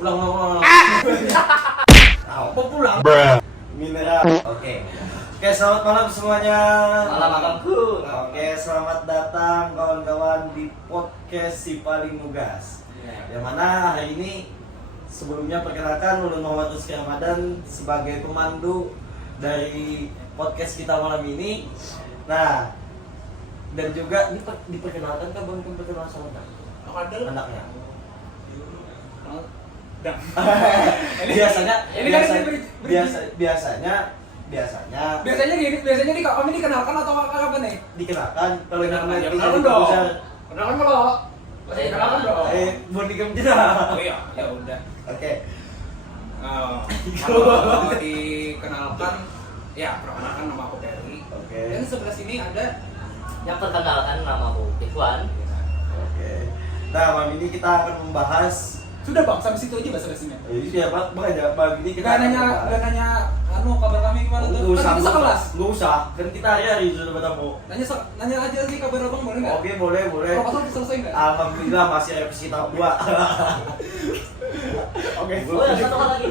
Ulang. Apa pulang? Mineral. Oke, selamat malam semuanya. Malam abangku. Oke, selamat datang kawan-kawan di podcast Si Paling Nugas. Yang mana hari ini sebelumnya perkenalkan Ulun Muhammad Rizky Ramadan sebagai pemandu dari podcast kita malam ini. Nah, dan juga diperkenalkan kan Bang, perkenalan sama anaknya. Biasanya gini kami dikenalkan atau apa nih? dikenalkan kalau yang namanya Kenalkan dong. Kenalkan dong. Kenalkan dong. Boni Kemjina. Oh iya, ya udah. Oke. Kalau dikenalkan, ya perkenalkan nama aku Ferry. Oke. Dan sebelah sini ada Yang perkenalkan nama aku Ikhwan. Oke. Nah, malam ini kita akan membahas. sudah bang, sampai situ aja bahasa basinya. Jadi siapa? Makanya malam ini kita Gak akan nanya, kabar kami gimana tuh? Nggak usah, Kan kita sekelas. nggak usah. Kan kita hari-hari sudah bertemu. Nanya aja sih kabar abang boleh nggak? Oke, boleh. Proposal selesai nggak? Alhamdulillah masih revisi tahap 2. Oke. Oh ya, satu hal lagi.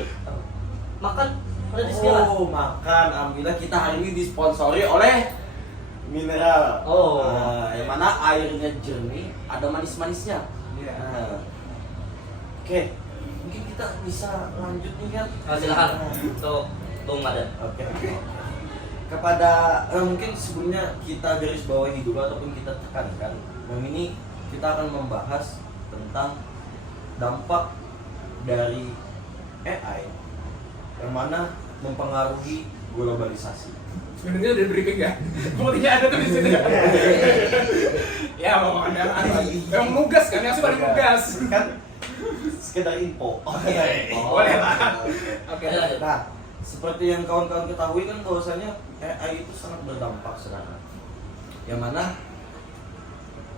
Makan udah disediakan. Oh, makan. Alhamdulillah kita hari ini disponsori oleh Mineral. Oh. Yang mana airnya jernih, ada manis-manisnya. Iya. Oke, mungkin kita bisa lanjut nih kan? Silakan untuk Bung Madan. Oke. Kepada mungkin sebelumnya kita garis bawahi dulu ataupun kita tekankan, malam ini kita akan membahas tentang dampak dari AI yang mana mempengaruhi globalisasi. Sebenarnya udah briefing ya. Pokoknya ada tuh di situ. Ya, mau ada yang nugas kan, yang sih paling nugas. Kan sekedar info. Boleh lah. Oke. Nah, seperti yang kawan-kawan ketahui kan bahwasanya AI itu sangat berdampak sekarang. Yang mana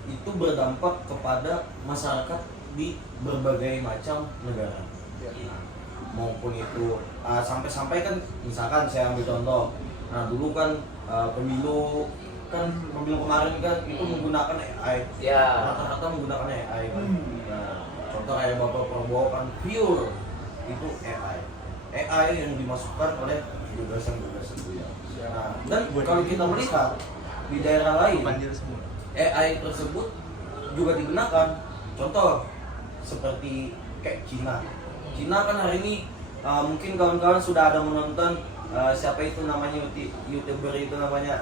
itu berdampak kepada masyarakat di berbagai macam negara. Maupun itu sampai-sampai kan misalkan saya ambil contoh. Nah, dulu kan pemilu kemarin kan itu menggunakan AI. Ya. Rata-rata menggunakan AI kan. Nah, contoh kayak Bapak Prabowo kan pure itu AI yang dimasukkan oleh gagasan-gagasan beliau. Nah, dan kalau kita melihat di daerah lain AI tersebut juga digunakan. Contoh seperti kayak Cina kan hari ini mungkin kawan-kawan sudah ada menonton siapa itu namanya YouTuber itu namanya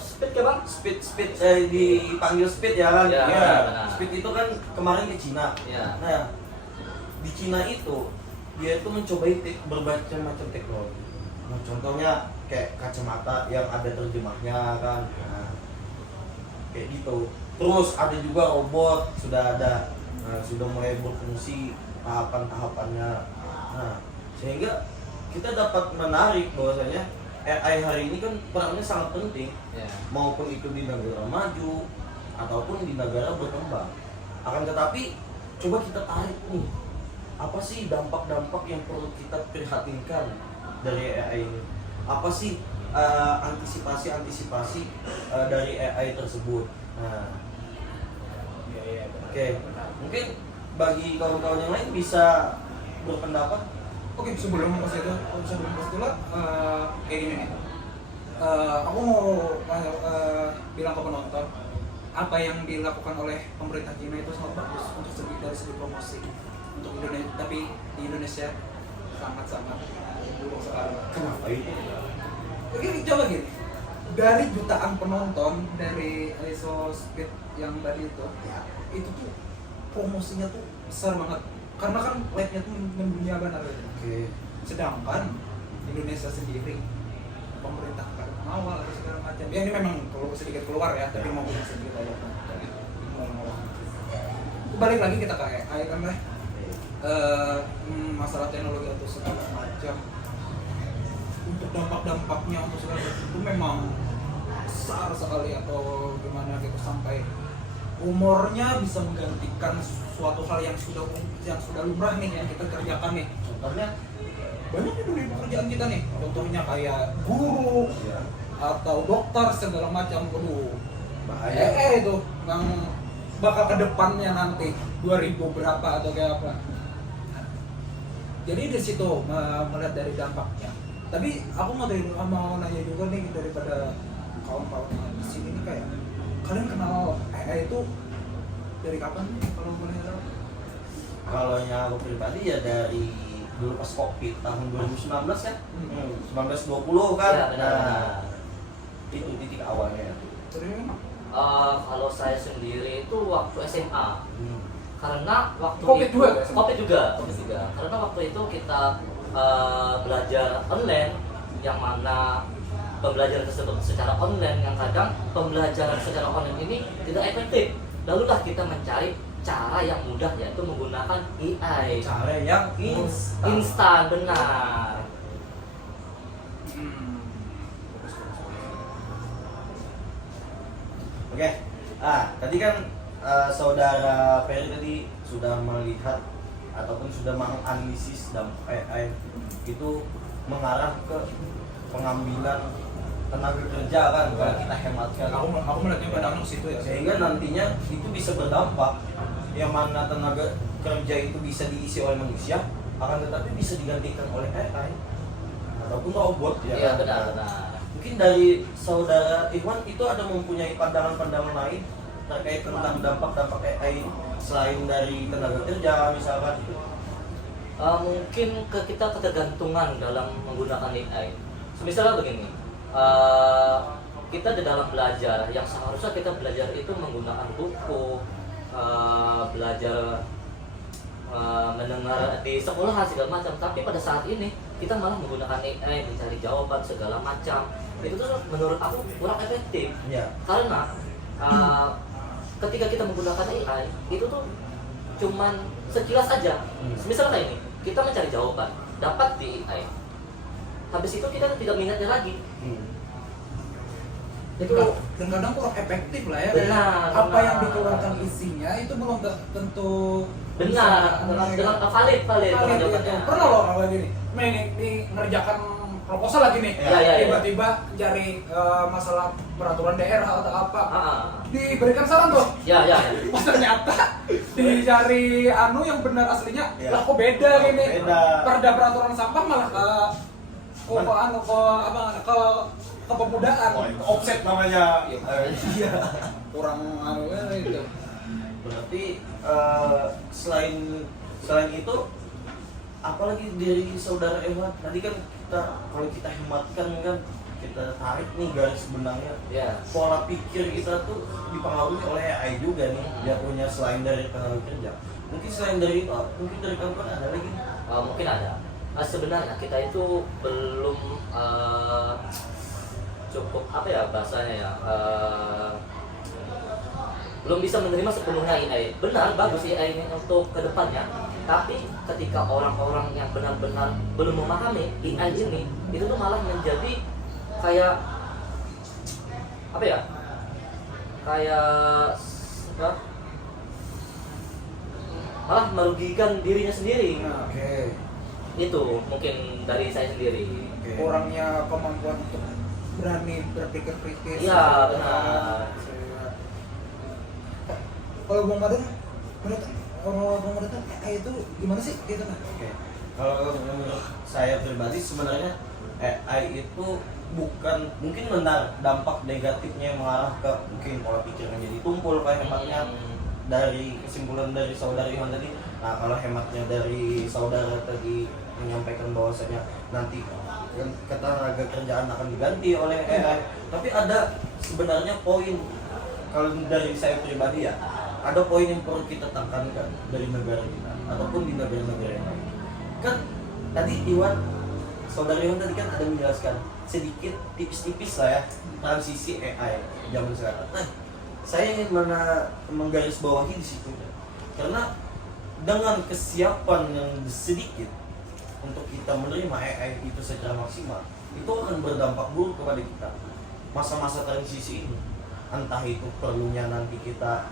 Speed ya bang? Speed dipanggil Speed ya kan? Ya, benar. Speed itu kan kemarin ke Cina. Ya. Nah, di Cina itu dia itu mencobai berbagai macam teknologi. Nah, contohnya kayak kacamata yang ada terjemahnya kan. Nah, kayak gitu. Terus ada juga robot sudah ada, sudah mulai berfungsi tahapan-tahapannya. Nah, sehingga kita dapat menarik bahwasanya AI hari ini kan perannya sangat penting, maupun itu di negara maju ataupun di negara berkembang. Akan tetapi coba kita tarik nih, apa sih dampak-dampak yang perlu kita prihatinkan dari AI ini? Apa sih antisipasi dari AI tersebut? Nah, oke. Mungkin bagi kawan-kawan yang lain bisa berpendapat. Oke, sebelum pas itu kayak gini nih. Aku mau bilang ke penonton apa yang dilakukan oleh pemerintah Cina itu sangat bagus dari segi promosi untuk Indonesia, tapi di Indonesia sangat buruk sekali. Kenapa itu? Oke, coba gini. Dari jutaan penonton dari ISO Speed yang tadi itu tuh promosinya tuh besar banget. Karena kan live-nya tuh mendunia banget. Sedangkan Indonesia sendiri pemerintah pada mengawal atau segala macam. Ya ini memang kalau sedikit keluar ya, tapi mau sedikit aja. Balik lagi kita ke AI kan lah. Masalah teknologi atau segala macam. Untuk dampak-dampaknya untuk segala macam itu memang besar sekali atau gimana gitu, sampai umurnya bisa menggantikan suatu hal yang sudah lumrah nih yang kita kerjakan nih. Contohnya banyak itu di pekerjaan kita nih. Contohnya kayak guru atau dokter segala macam. Bahaya. Itu yang bakal ke depannya nanti 2000 berapa atau kayak apa. Jadi di situ melihat dari dampaknya. Tapi aku mau nanya juga nih daripada kawan-kawan di sini nih, kayak kalian kenal AI itu dari kapan kalau boleh tahu? Kalau yang aku pribadi ya dari dulu pas COVID tahun 2019 kan, 19-20 kan, Ya, benar. nah itu titik awalnya. Terus Kalau saya sendiri itu waktu SMA. Karena waktu Covid itu juga, kan? Covid juga. Karena waktu itu kita belajar online, yang mana pembelajaran tersebut secara online, yang kadang pembelajaran secara online ini tidak efektif. Lalulah kita mencari cara yang mudah, yaitu menggunakan AI. cara yang Instan, benar. Oke, tadi kan saudara Ferry tadi sudah melihat ataupun sudah menganalisis dampak AI itu mengarah ke pengambilan tenaga kerja kan, kalau kita hematkan. Aku melihatnya pada anak situ ya. Sehingga nantinya itu bisa berdampak, yang mana tenaga kerja itu bisa diisi oleh manusia, akan tetapi bisa digantikan oleh AI ataupun robot ya. Iya, kan? benar. Mungkin dari saudara Iwan itu ada mempunyai pandangan-pandangan lain terkait tentang dampak-dampak AI selain dari tenaga kerja misalkan itu. Mungkin kita ketergantungan dalam menggunakan AI. Misalnya begini, kita di dalam belajar, yang seharusnya kita belajar itu menggunakan buku, belajar mendengar di sekolah segala macam. Tapi pada saat ini kita malah menggunakan AI mencari jawaban segala macam. Itu tuh menurut aku kurang efektif. Ya. Karena ketika kita menggunakan AI itu tuh cuman sekilas aja. Misalnya kayak ini, kita mencari jawaban, dapat di AI. Habis itu kita tidak minatnya lagi. Itu dan kadang kurang efektif lah ya. Benar, Apa benar. yang dikeluarkan isinya itu belum tentu Benar, dengan valid jawabannya. Pernah loh kalau gini, ini ngerjakan proposal lagi nih, Ya. tiba-tiba cari masalah peraturan daerah atau apa, Ah. diberikan saran tuh. Ya. Pas ternyata dicari yang benar aslinya, Ya. lah kok beda Oh, gini. beda. Perda peraturan sampah malah ke pemudaan. Offset namanya. Iya. Kurang itu. Berarti selain itu apalagi dari saudara Ewan tadi kan kita kalau kita hematkan kan kita tarik nih garis benangnya, Ya. pola pikir kita tuh dipengaruhi oleh AI juga nih jatuhnya selain dari tenaga kerja. Mungkin selain dari itu mungkin dari kantor ada lagi. Mungkin ada. Sebenarnya kita itu belum cukup apa ya bahasanya ya, belum bisa menerima sepenuhnya AI. Benar, bagus AI ini untuk kedepannya, tapi ketika orang-orang yang benar-benar belum memahami AI ini, itu tuh malah menjadi kayak apa ya, kayak apa, malah merugikan dirinya sendiri. Oke. Itu mungkin dari saya sendiri. Kurangnya kemampuan untuk berani berpikir kritis. Iya, benar. Kalau Bang Madan, menurut AI itu gimana sih gitu kan? Oke. Kalau menurut saya pribadi sebenarnya AI itu bukan mungkin benar dampak negatifnya yang mengarah ke mungkin pola pikir menjadi tumpul kayak hematnya dari kesimpulan dari saudara Iwan tadi. Nah kalau hematnya dari saudara tadi menyampaikan bahwasanya nanti ketenaga kerjaan akan diganti oleh AI. Tapi ada sebenarnya poin kalau dari saya pribadi ya, ada poin yang perlu kita tekankan dari negara kita ataupun di negara-negara yang lain. Kan tadi saudara Iwan tadi kan ada menjelaskan sedikit tipis-tipis lah ya transisi AI zaman sekarang. Nah, saya ingin menggarisbawahi di situ karena dengan kesiapan yang sedikit untuk kita menerima AI itu secara maksimal, itu akan berdampak buruk kepada kita masa-masa transisi ini. Entah itu perlunya nanti kita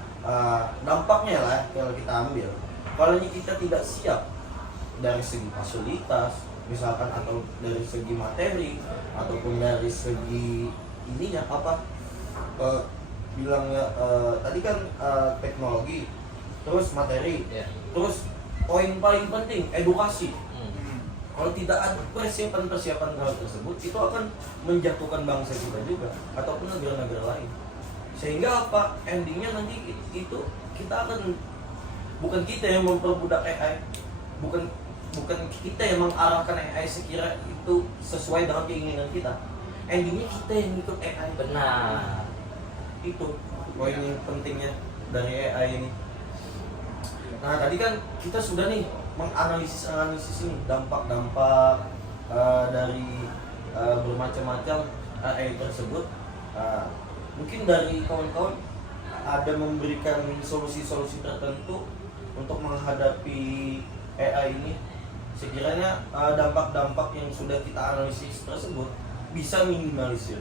dampaknya lah kalau kita ambil, kalau kita tidak siap dari segi fasilitas misalkan atau dari segi materi ataupun dari segi ininya apa bilangnya tadi kan teknologi terus materi Ya. terus poin paling penting edukasi. Kalau tidak ada persiapan hal tersebut, itu akan menjatuhkan bangsa kita juga ataupun negara-negara lain. Sehingga apa? Endingnya nanti itu kita akan, bukan kita yang memperbudak AI, bukan kita yang mengarahkan AI sekira itu sesuai dengan keinginan kita. Endingnya kita yang ikut AI. Benar. Itu poin yang pentingnya dari AI ini. Nah tadi kan kita sudah nih menganalisis ini dampak-dampak dari bermacam-macam AI tersebut. Mungkin dari kawan-kawan ada memberikan solusi-solusi tertentu untuk menghadapi AI ini. Sekiranya dampak-dampak yang sudah kita analisis tersebut bisa minimalisir.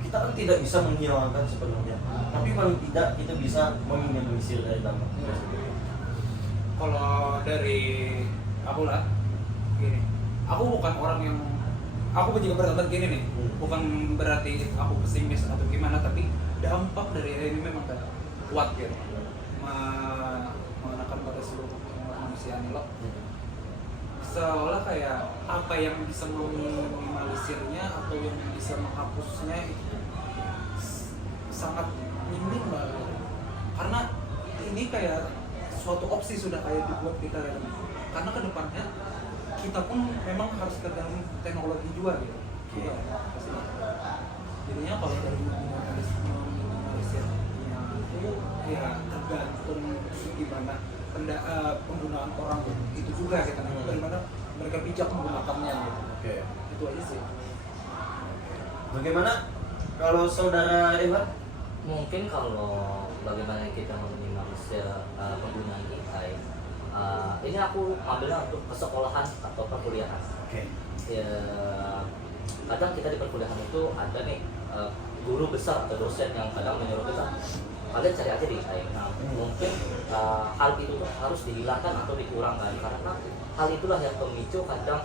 Kita kan tidak bisa menghilangkan sepenuhnya, tapi paling tidak kita bisa meminimalisir dari dampak tersebut. Kalau dari aku lah, gini, aku bukan orang yang, aku juga berpendapat gini nih, bukan berarti aku pesimis atau gimana, tapi dampak dari ini memang kayak kuat gitu, mengenakan pada seluruh manusia ini loh. Seolah kayak apa yang bisa meminimalisirnya atau yang bisa menghapusnya itu sangat minim banget, karena ini kayak suatu opsi sudah kayak dibuat kita kan. Karena kedepannya kita pun memang harus tergantung teknologi juga gitu. Iya. Jadinya kalau dari minimalisirnya itu ya tergantung gimana penggunaan orang itu juga gitu. Bagaimana mereka bijak menggunakannya gitu. Oke. Itu aja sih. Bagaimana kalau saudara Evan? Mungkin kalau bagaimana kita meminimalisir penggunaan AI, ini aku ambilnya untuk kesekolahan atau perkuliahan. Oke. Ya, kadang kita di perkuliahan itu ada nih guru besar atau dosen yang kadang menyuruh kita, kalian cari aja di AI. Nah, mungkin hal itu tuh harus dihilangkan atau dikurangkan, karena hal itulah yang pemicu kadang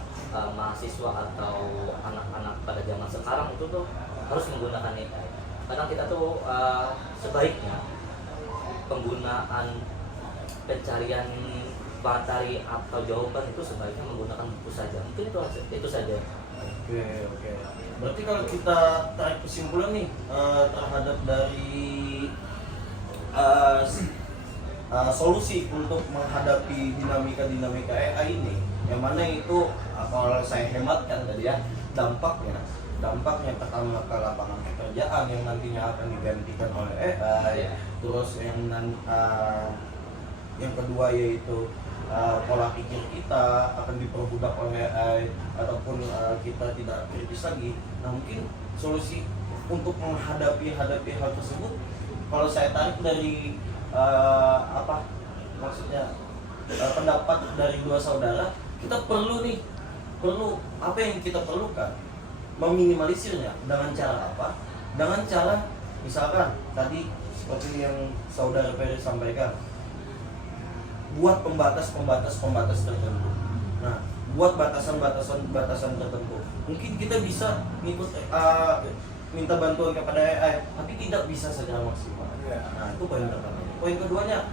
mahasiswa atau anak-anak pada zaman sekarang itu tuh harus menggunakan AI. Kadang kita tuh sebaiknya penggunaan pencarian materi atau jawaban itu sebaiknya menggunakan buku saja. Mungkin itu saja. Oke. Berarti kalau kita tarik kesimpulan nih terhadap dari solusi untuk menghadapi dinamika AI ini, yang mana itu kalau saya hematkan tadi ya, dampaknya pertama ke lapangan pekerjaan yang nantinya akan digantikan oleh AI. Terus yang kedua yaitu pola pikir kita akan diperbudak oleh AI ataupun kita tidak kritis lagi. Nah mungkin solusi untuk menghadapi hal tersebut, kalau saya tarik dari pendapat dari dua saudara, kita perlu apa yang kita perlukan, meminimalisirnya dengan cara apa? Dengan cara misalkan tadi seperti yang saudara Ferry sampaikan, buat pembatas tertentu. Nah, buat batasan tertentu. Mungkin kita bisa minta bantuan kepada AI, tapi tidak bisa secara maksimal. Nah, itu poin pertama. Poin keduanya,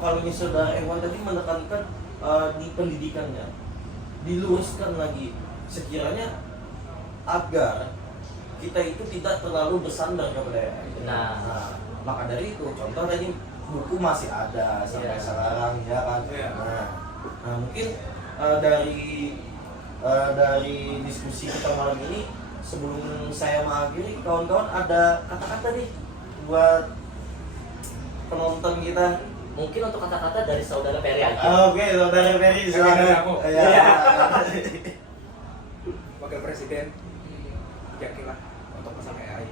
kalau ini saudara Ewan tadi menekankan di pendidikannya, diluruskan lagi sekiranya agar kita itu tidak terlalu bersandar kepada AI. Nah, maka dari itu, contoh tadi buku masih ada sampai sekarang, ya kan? Nah, mungkin dari diskusi kita malam ini, sebelum saya mengakhiri, kawan-kawan ada kata-kata nih buat penonton kita. mungkin untuk kata-kata dari saudara Ferry aja. Oke, saudara Ferry, Dari aku. Ya. Wakil Presiden yakinlah untuk masalah AI.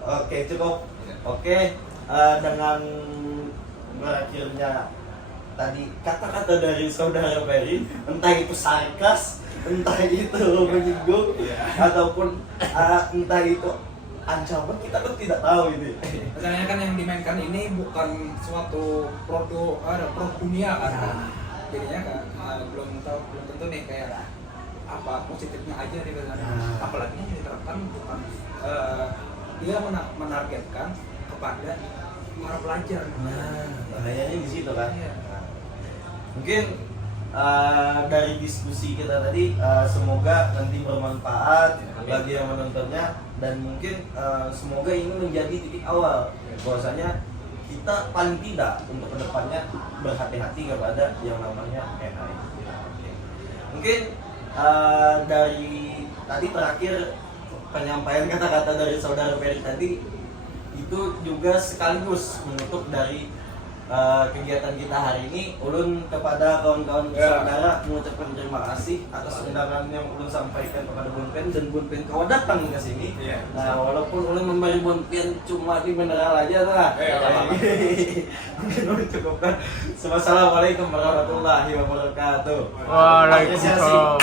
Oke, cukup. Oke, dengan berakhirnya tadi kata-kata dari saudara Ferry, entah itu sarkas, entah itu menyinggung, ataupun entah itu ancaman, kita kan tidak tahu ini. Misalnya kan yang dimainkan ini bukan suatu produk dunia kan. Jadinya kan belum tentu nih kayak apa positifnya aja nih kan. Apalagi yang diterapkan bukan dia menargetkan kepada para pelajar. Nah, bahayanya di situ kan. Iya. Mungkin dari diskusi kita tadi semoga nanti bermanfaat bagi yang menontonnya, dan mungkin semoga ini menjadi titik awal bahwasanya kita paling tidak untuk kedepannya berhati-hati kepada yang namanya AI. Mungkin dari tadi terakhir penyampaian kata-kata dari saudara Ferry tadi itu juga sekaligus menutup dari kegiatan kita hari ini. Ulun kepada kawan-kawan saudara mengucapkan terima kasih atas undangan yang ulun sampaikan kepada Bunpen, dan Bunpen kau datang ke sini. Nah, walaupun ulun memberi Bunpen cuma di mineral aja lah. Mungkin ulun cukupkan. Assalamualaikum warahmatullahi wabarakatuh. Waalaikumsalam.